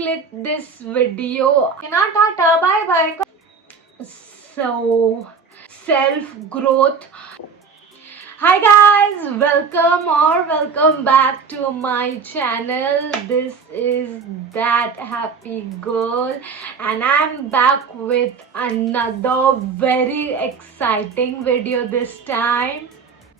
click this video. Tata, bye bye. So, self growth. Hi guys, welcome back to my channel. This is That Happy Girl and I'm back with another very exciting video this time.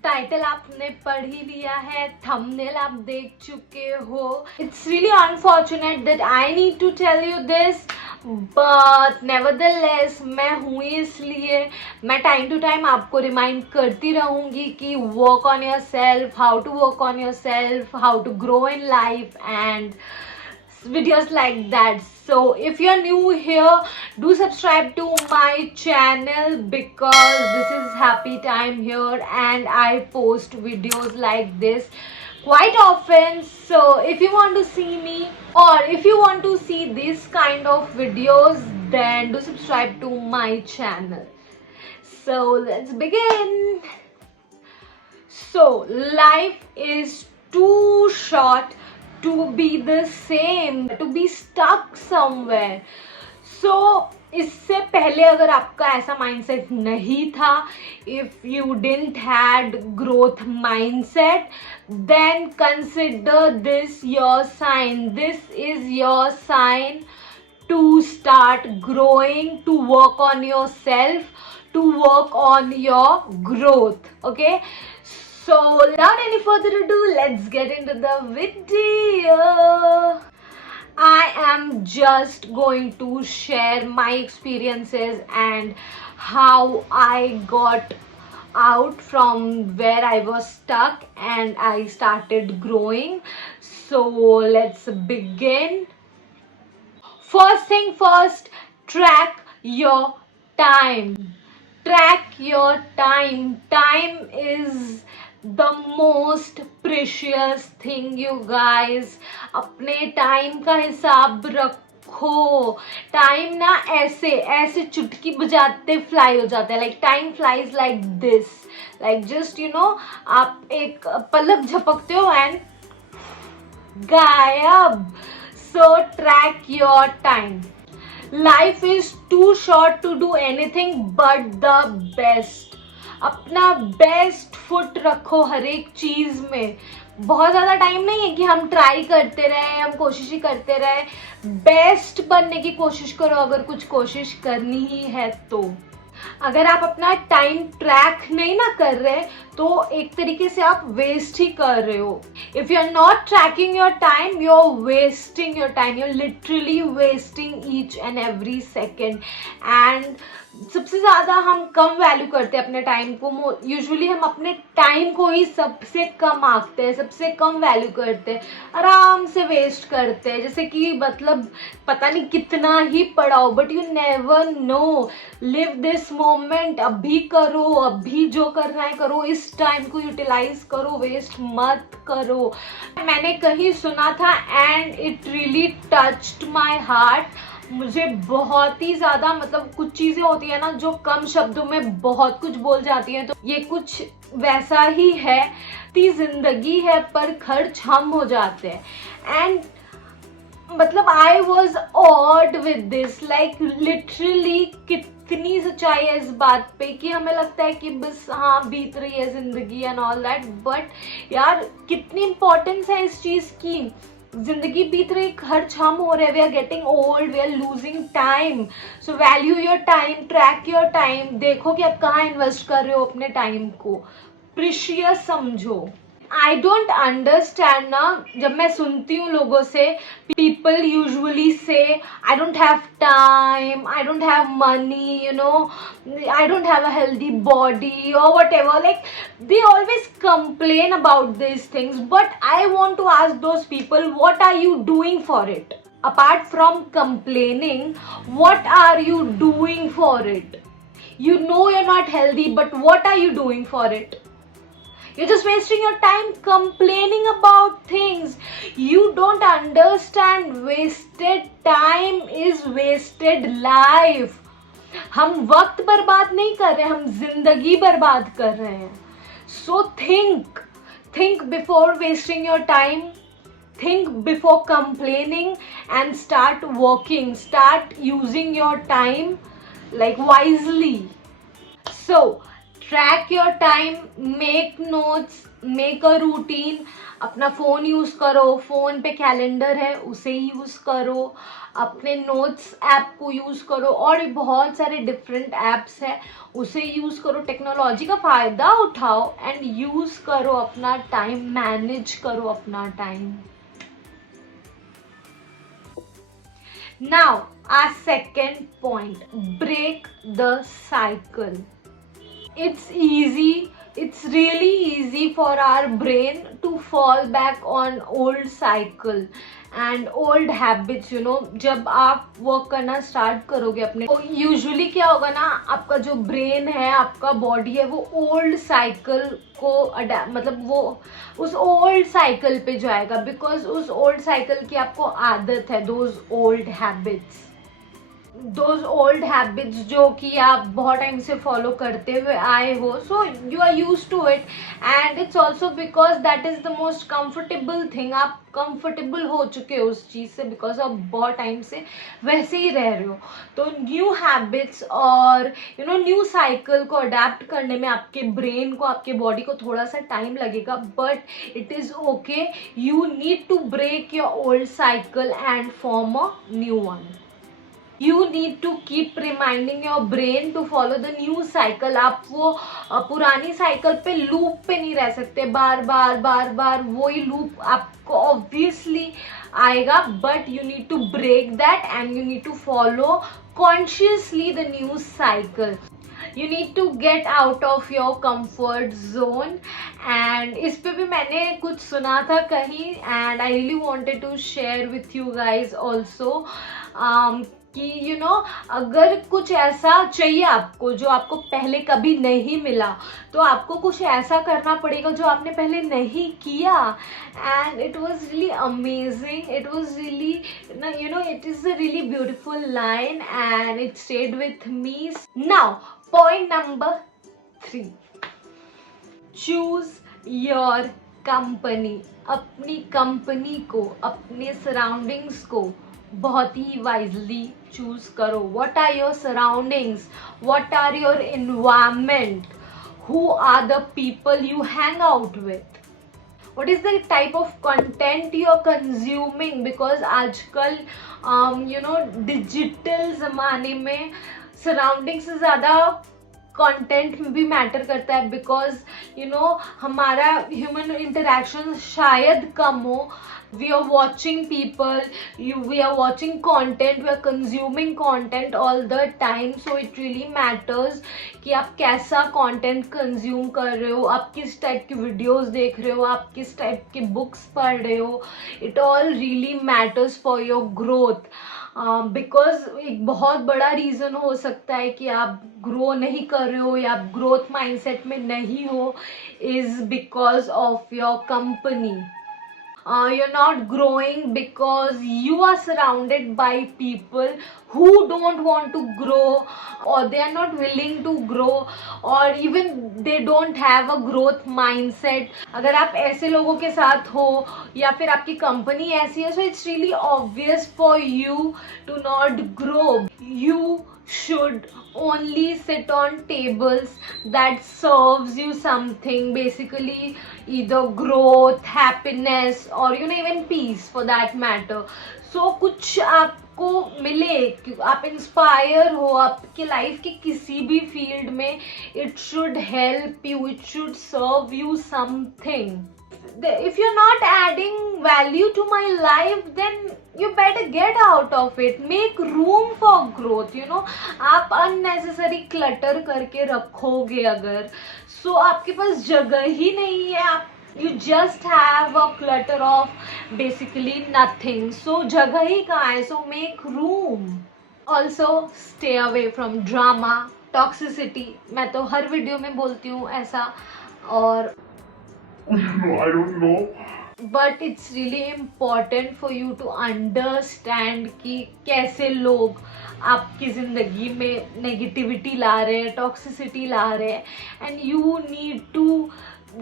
Title आपने पढ़ ही लिया है, thumbnail आप देख चुके हो. It's really unfortunate that I need to tell you this, but nevertheless मैं हूँ, इसलिए मैं टाइम टू टाइम आपको रिमाइंड करती रहूँगी कि work on yourself, how to work on yourself, how to grow in life and videos like that. So if you're new here, do subscribe to my channel because this is happy time here and I post videos like this quite often. So if you want to see me or if you want to see this kind of videos, then do subscribe to my channel. So let's begin. So life is too short to be the same, to be stuck somewhere. So इससे पहले अगर आपका ऐसा mindset नहीं था, if you didn't had growth mindset, then consider this your sign. This is your sign to start growing, to work on yourself, to work on your growth. Okay, so without any further ado, let's get into the video. I am just going to share my experiences and how I got out from where I was stuck and I started growing. So let's begin. First thing first, track your time. Track your time. Time is the most precious thing, you guys. अपने time का हिसाब रखो. Time ना ऐसे चुटकी बजाते fly हो जाता है. Like time flies like this, like just you know, आप एक पलक झपकते हो एंड गायब. So track your time. Life is too short to do anything but the best. अपना बेस्ट फुट रखो हर एक चीज में. बहुत ज्यादा टाइम नहीं है कि हम ट्राई करते रहे, हम कोशिश ही करते रहे. बेस्ट बनने की कोशिश करो अगर कुछ कोशिश करनी ही है तो. अगर आप अपना टाइम ट्रैक नहीं ना कर रहे तो एक तरीके से आप वेस्ट ही कर रहे हो. If you are not tracking your time, you are wasting your time. You are literally wasting each and every second. And सबसे ज्यादा हम कम वैल्यू करते हैं अपने टाइम को. यूजुअली हम अपने टाइम को ही सबसे कम आंकते हैं, सबसे कम वैल्यू करते हैं, आराम से वेस्ट करते हैं, जैसे कि मतलब पता नहीं कितना ही पड़ा हो. But you never know. Live this moment. अभी करो, अभी जो करना है करो. इस टाइम को यूटिलाइज करो, वेस्ट मत करो. मैंने कहीं सुना था and it really touched my heart. मुझे बहुत ही ज्यादा, मतलब कुछ चीजें होती है ना जो कम शब्दों में बहुत कुछ बोल जाती हैं, तो ये कुछ वैसा ही है. जिंदगी है पर खर्च हम हो जाते हैं. एंड मतलब I was odd with this. Like literally कितनी सच्चाई है इस बात पे कि हमें लगता है कि बस हाँ बीत रही है जिंदगी एंड ऑल दैट. बट यार कितनी इंपॉर्टेंस है इस चीज की. जिंदगी बीत रही, खर्च हम हो रहे. We are getting old, we are losing time. So value your time, track your time. देखो कि आप कहाँ इन्वेस्ट कर रहे हो अपने टाइम को. प्रीशियस समझो. आई डोंट अंडरस्टैंड ना, जब मैं सुनती हूँ लोगों से, people usually say I don't have time, I don't have money, you know, I don't have a healthy body और whatever. Like they always complain about these things, but I want to ask those people, what are you doing for it? Apart from complaining, what are you doing for it? You know you're not healthy, but what are you doing for it? You're just wasting your time complaining about things. You don't understand. Wasted time is wasted life. हम वक्त बर्बाद नहीं कर रहे, हम जिंदगी बर्बाद कर रहे हैं. So think before wasting your time. think before complaining and start working, start using your time like wisely. So track your time, make notes, make a routine. अपना फ़ोन यूज़ करो, फ़ोन पे कैलेंडर है उसे use करो, अपने notes app को use करो, और बहुत सारे डिफरेंट ऐप्स है उसे यूज़ करो. टेक्नोलॉजी का फ़ायदा उठाओ एंड यूज़ करो, अपना टाइम मैनेज करो, अपना time. Now our second point, break the cycle. It's really easy for our brain to fall back on old cycle and old habits. जब आप वर्क करना स्टार्ट करोगे अपने, तो यूजुअली क्या होगा ना, आपका जो ब्रेन है, आपका बॉडी है, वो ओल्ड साइकिल को मतलब वो उस ओल्ड साइकिल पे जाएगा, बिकॉज उस ओल्ड साइकिल की आपको आदत है. दोज ओल्ड हैबिट्स जो कि आप बहुत टाइम से फॉलो करते हुए आए हो, so you are use to it, and it's also because that is the most comfortable thing. आप कंफर्टेबल हो चुके हो उस चीज़ से, बिकॉज आप बहुत टाइम से वैसे ही रह रहे हो. तो न्यू हैबिट्स और न्यू साइकिल को अडेप्ट करने में आपके ब्रेन को, आपके बॉडी को थोड़ा सा टाइम लगेगा, but it is okay. You need to break your old cycle and form a new one. You need to keep reminding your brain to follow the new cycle. आप वो पुरानी cycle पे loop पे नहीं रह सकते, बार बार वही लूप आपको ऑब्वियसली आएगा, but you need to break that and you need to follow consciously the new cycle. You need to get out of your comfort zone. and इस पे भी मैंने कुछ सुना था कहीं, and I really wanted to share with you guys also. कि अगर कुछ ऐसा चाहिए आपको जो आपको पहले कभी नहीं मिला, तो आपको कुछ ऐसा करना पड़ेगा जो आपने पहले नहीं किया. And it was really amazing, it was really it is a really beautiful line and it stayed with me. Now point number 3, choose your company. अपनी कंपनी को, अपने सराउंडिंग्स को बहुत ही वाइजली चूज करो. What are your surroundings, what are your environment, who are the people you hang out with, what is the type of content you are consuming. Because आजकल digital जमाने में surrounding से ज़्यादा content भी matter करता है, because हमारा human interaction शायद कम हो. We are watching people, we are watching content, we are consuming content all the time. So it really matters कि आप कैसा content consume कर रहे हो, आप किस टाइप की वीडियोस देख रहे हो, आप किस टाइप की बुक्स पढ़ रहे हो. It all really matters for your growth. Because एक बहुत बड़ा रीज़न हो सकता है कि आप ग्रो नहीं कर रहे हो या आप ग्रोथ माइंडसेट में नहीं हो, is because of your company. You're not growing because you are surrounded by people who don't want to grow, or they are not willing to grow, or even they don't have a growth mindset. अगर आप ऐसे लोगों के साथ हो या फिर आपकी कंपनी ऐसी है, so it's really obvious for you to not grow. You should only sit on tables that serves you something, basically either growth, happiness, or even peace for that matter. So कुछ आपको मिले, आप inspire हो आपके life के किसी भी field में, it should help you, it should serve you something. If you're not adding value to my life, then you better get out of it. Make room for growth. आप unnecessary clutter करके रखोगे अगर, so आपके पास जगह ही नहीं है. आप you just have a clutter of basically nothing. So जगह ही कहाँ है? So make room. Also stay away from drama, toxicity. मैं तो हर वीडियो में बोलती हूँ ऐसा, और I don't know. But it's really important for you to understand कि कैसे लोग आपकी ज़िंदगी में नेगेटिविटी ला रहे हैं, टॉक्सिसिटी ला रहे हैं, and you need to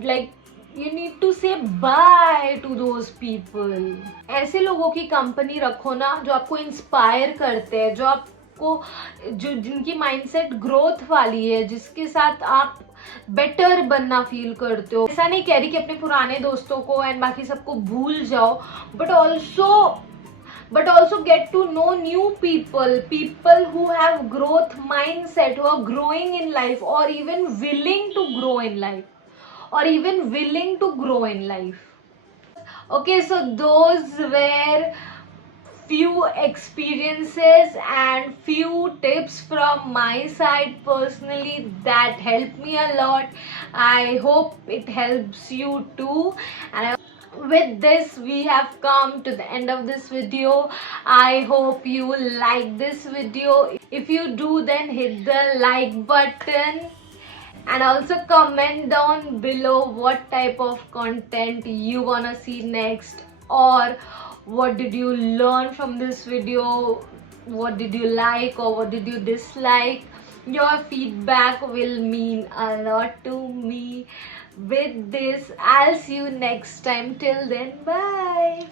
like you need to say bye to those people. ऐसे लोगों की कंपनी रखो ना जो आपको इंस्पायर करते हैं, जो आपको, जो जिनकी माइंडसेट ग्रोथ वाली है, जिसके साथ आप बेटर बनना फील करते हो. ऐसा नहीं कह रही कि अपने पुराने दोस्तों को एंड बाकी सबको भूल जाओ, but also get to know new people who have growth mindset, who are growing in life, or even willing to grow in life. Okay, so those were few experiences and few tips from my side personally that helped me a lot. I hope it helps you too. And with this we have come to the end of this video. I hope you like this video. If you do, then hit the like button and also comment down below what type of content you wanna see next, or what did you learn from this video, what did you like or what did you dislike. Your feedback will mean a lot to me. With this, I'll see you next time. Till then, bye.